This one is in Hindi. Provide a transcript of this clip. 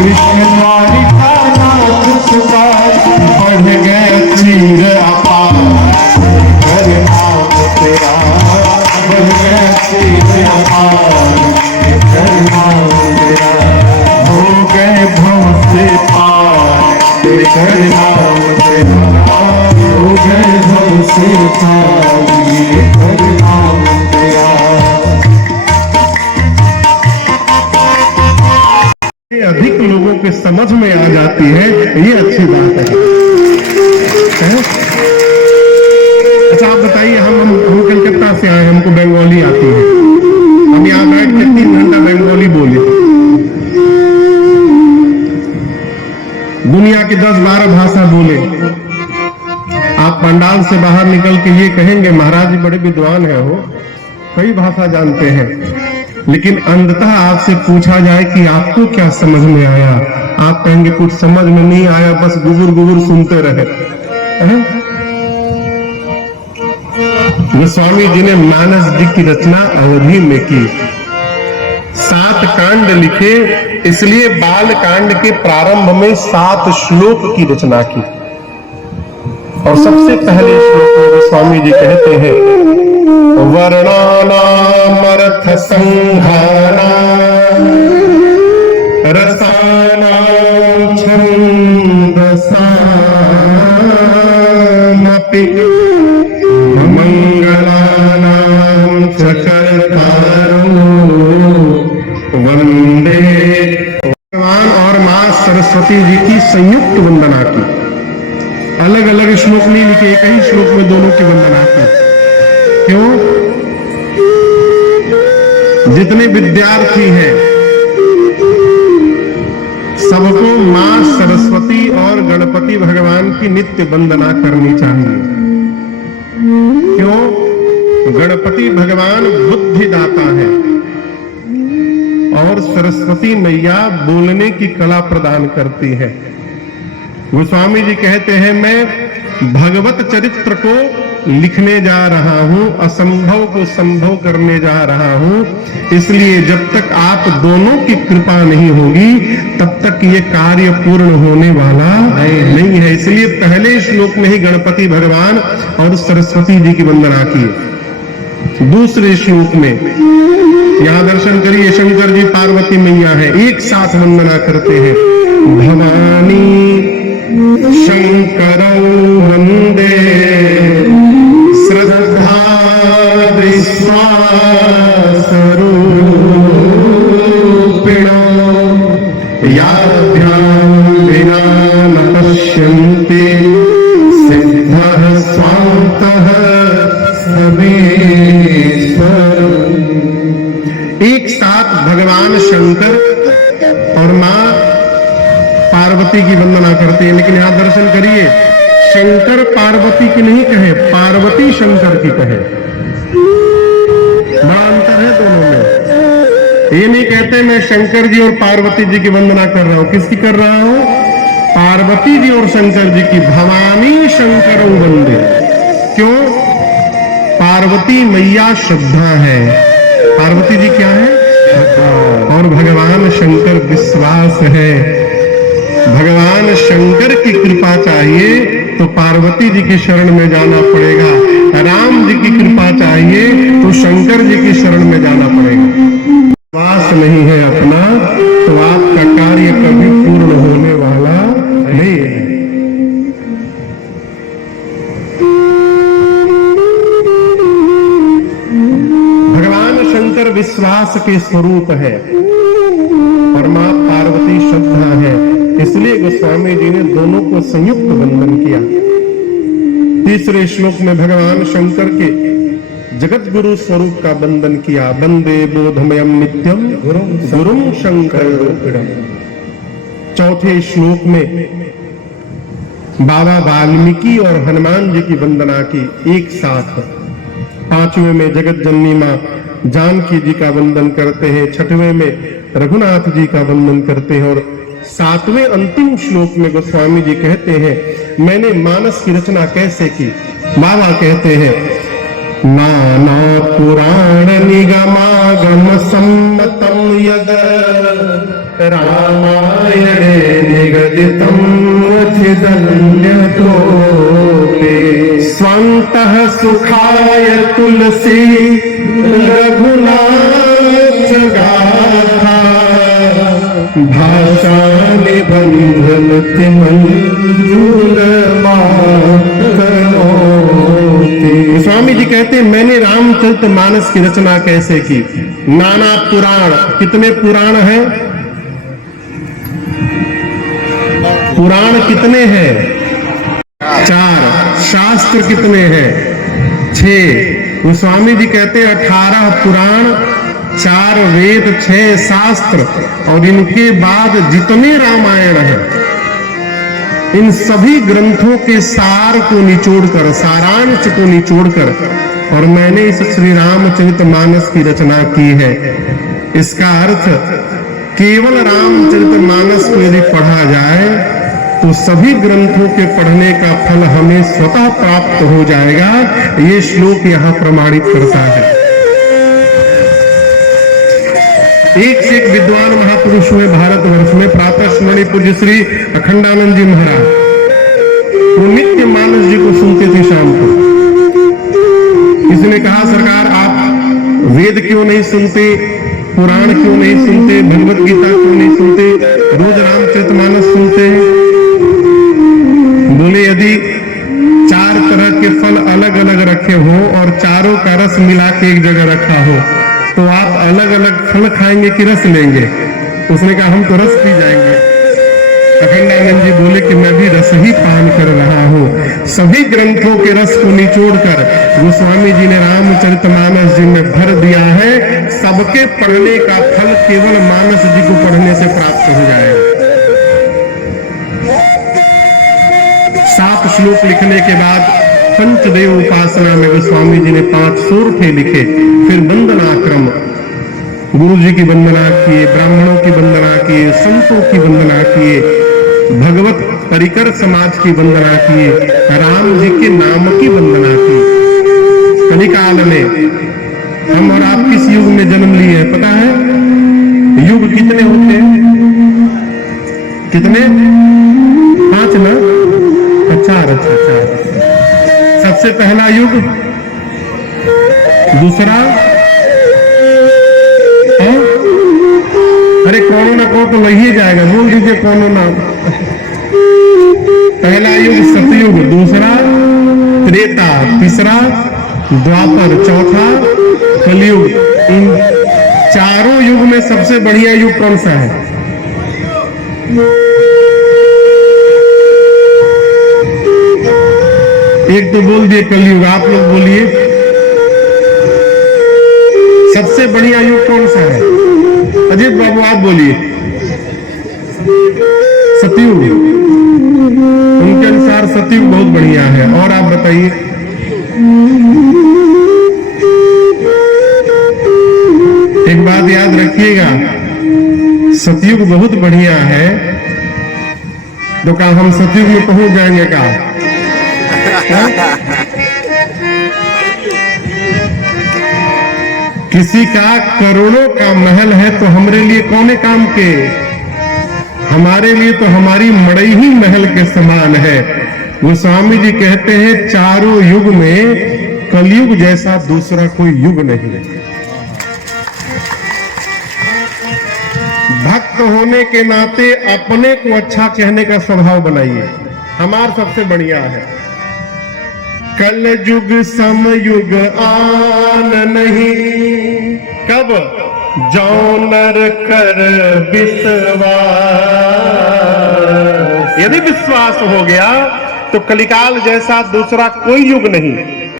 कृष्ण द्वारिका नाथ पुकार, बढ़ गए चीर अपार, हरि नाम तेरा बढ़ गए चीर अपार, हरि नाम तेरा हो गए भव से पार, हरि नाम तेरा हो गए भव से पार, हरि नाम तेरा। अधिक लोगों के समझ में आ जाती है, ये अच्छी बात है? अच्छा आप बताइए, हम कलकत्ता से आए, हमको बंगाली आती है, हम यहाँ बैठ के 3 घंटा बंगाली बोले, दुनिया की 10-12 भाषा बोले, आप पंडाल से बाहर निकल के ये कहेंगे महाराज जी बड़े विद्वान है, हो कई भाषा जानते हैं, लेकिन अंततः आपसे पूछा जाए कि आपको क्या समझ में आया, आप कहेंगे कुछ समझ में नहीं आया, बस गुबुर गुबुर सुनते रहे। गोस्वामी जी ने मानस जी की रचना अवधि में की, 7 कांड लिखे, इसलिए बाल कांड के प्रारंभ में 7 श्लोक की रचना की। और सबसे पहले श्लोक में गोस्वामी जी कहते हैं वर्णानामर्थ संघानां रसानां छन्दसामपि मंगलानां च कर्तारो वंदे। भगवान और मां सरस्वती जी की संयुक्त वंदना की, अलग अलग श्लोक नहीं लिखे, एक ही श्लोक में दोनों की वंदना की। क्यों? जितने विद्यार्थी हैं सबको मां सरस्वती और गणपति भगवान की नित्य वंदना करनी चाहिए। क्यों? गणपति भगवान बुद्धिदाता है और सरस्वती मैया बोलने की कला प्रदान करती है। गोस्वामी जी कहते हैं मैं भगवत चरित्र को लिखने जा रहा हूं, असंभव को संभव करने जा रहा हूं, इसलिए जब तक आप दोनों की कृपा नहीं होगी तब तक ये कार्य पूर्ण होने वाला नहीं है। इसलिए पहले श्लोक में ही गणपति भगवान और सरस्वती जी की वंदना की। दूसरे श्लोक में यहां दर्शन करिए, शंकर जी पार्वती मैया है, एक साथ वंदना करते हैं, भवानी शंकरौ वंदे श्रद्धा विश्वासरूपिणो याभ्यां विना न पश्यन्ति सिद्धः स्वान्तः समेश्वरम्। एक साथ भगवान शंकर और मां पार्वती की वंदना करते हैं, लेकिन यहां दर्शन करिए, शंकर पार्वती की नहीं कहे, पार्वती शंकर की कहे। बड़ा अंतर है दोनों में। ये नहीं कहते मैं शंकर जी और पार्वती जी की वंदना कर रहा हूं, किसकी कर रहा हूं? पार्वती जी और शंकर जी की। भवानी शंकर वंदे। क्यों? पार्वती मैया श्रद्धा है, पार्वती जी क्या है? और भगवान शंकर विश्वास है। भगवान शंकर की कृपा चाहिए तो पार्वती जी की शरण में जाना पड़ेगा, राम जी की कृपा चाहिए तो शंकर जी की शरण में जाना पड़ेगा। विश्वास नहीं है अपना तो आपका कार्य कभी पूर्ण होने वाला नहीं है। भगवान शंकर विश्वास के स्वरूप है और मां पार्वती श्रद्धा है, इसलिए गोस्वामी जी ने दोनों को संयुक्त वंदन किया। तीसरे श्लोक में भगवान शंकर के जगत गुरु स्वरूप का वंदन किया, वंदे बोधमयम नित्यम गुरुम शंकर रूपिणम। चौथे श्लोक में बाबा वाल्मीकि और हनुमान जी की वंदना की एक साथ। पांचवें में जगत जननी मां जानकी जी का वंदन करते हैं, छठवें में रघुनाथ जी का वंदन करते हैं और सातवें अंतिम श्लोक में गोस्वामी जी कहते हैं मैंने मानस की रचना कैसे की। बाबा कहते हैं नाना पुराण निगमा समागम सम्मतं यद रामायणे निगदितं चिदन्यतोऽपि स्वान्तः सुखाय तुलसी रघुनाथ गाथा भाषा निबंधन तिमंजूर मातनोति। स्वामी जी कहते हैं मैंने रामचरित मानस की रचना कैसे की। नाना पुराण, कितने पुराण हैं? पुराण कितने हैं? 4। शास्त्र कितने हैं? 6। गोस्वामी जी कहते हैं 18 पुराण, 4 वेद, 6 शास्त्र और इनके बाद जितने रामायण है, इन सभी ग्रंथों के सार को निचोड़कर, सारांश को निचोड़कर और मैंने इस श्री रामचरित मानस की रचना की है। इसका अर्थ केवल रामचरित मानस को यदि पढ़ा जाए तो सभी ग्रंथों के पढ़ने का फल हमें स्वतः प्राप्त हो जाएगा। ये श्लोक यहां प्रमाणित करता है। एक से एक विद्वान महापुरुष हुए भारतवर्ष में। प्रातः स्मरणीय पूज्य श्री अखंडानंद जी महाराज, वो नित्य मानस जी को सुनते थे शाम को। किसी ने कहा सरकार आप वेद क्यों नहीं सुनते, पुराण क्यों नहीं सुनते, भगवत गीता क्यों नहीं सुनते, रोज रामचरितमानस सुनते हैं? बोले यदि 4 तरह के फल अलग अलग रखे हो और चारों का रस मिला के एक जगह रखा हो तो आप अलग अलग फल खाएंगे कि रस लेंगे? उसने कहा हम तो रस पी जाएंगे। अखंडानंद जी बोले कि मैं भी रस ही पान कर रहा हूँ। सभी ग्रंथों के रस को निचोड़कर गोस्वामी जी ने रामचरितमानस जी में भर दिया है। सबके पढ़ने का फल केवल मानस जी को पढ़ने से प्राप्त हो जाएगा। 7 श्लोक लिखने के बाद पंचदेव उपासना में गोस्वामी जी ने 5 सोरठे लिखे। फिर वंदनाक्रम, गुरु जी की वंदना किए, ब्राह्मणों की वंदना किए, संतों की वंदना किए, भगवत परिकर समाज की वंदना किए, राम जी के नाम की वंदना की। कलिकाल में हम और आप किस युग में जन्म लिए हैं पता है? युग कितने होते हैं? कितने? 5 ना? 4। सबसे पहला युग, दूसरा अरे कौनो ना कहो तो वही जाएगा, बोल दीजिए कौनो ना। पहला युग सतयुग, दूसरा त्रेता, तीसरा द्वापर, चौथा कलयुग। इन चारों युग में सबसे बढ़िया युग कौन सा है? एक तो बोल दिए कलयुग, आप लोग बोलिए सबसे बढ़िया युग कौन सा है? अजीत बाबू आप बोलिए। सतयुग, उनके अनुसार सतयुग बहुत बढ़िया है। और आप बताइए। एक बात याद रखिएगा, सतयुग बहुत बढ़िया है तो क्या हम सतयुग में पहुंच जाएंगे क्या? किसी का करोड़ों का महल है तो हमारे लिए कौने काम के? हमारे लिए तो हमारी मड़ई ही महल के समान है। गोस्वामी जी कहते हैं चारों युग में कलयुग जैसा दूसरा कोई युग नहीं है। भक्त होने के नाते अपने को अच्छा कहने का स्वभाव बनाइए। हमारा सबसे बढ़िया है। कल युग समयुग आन नहीं, कब जो नर कर विश्वास। यदि विश्वास हो गया तो कलिकाल जैसा दूसरा कोई युग नहीं।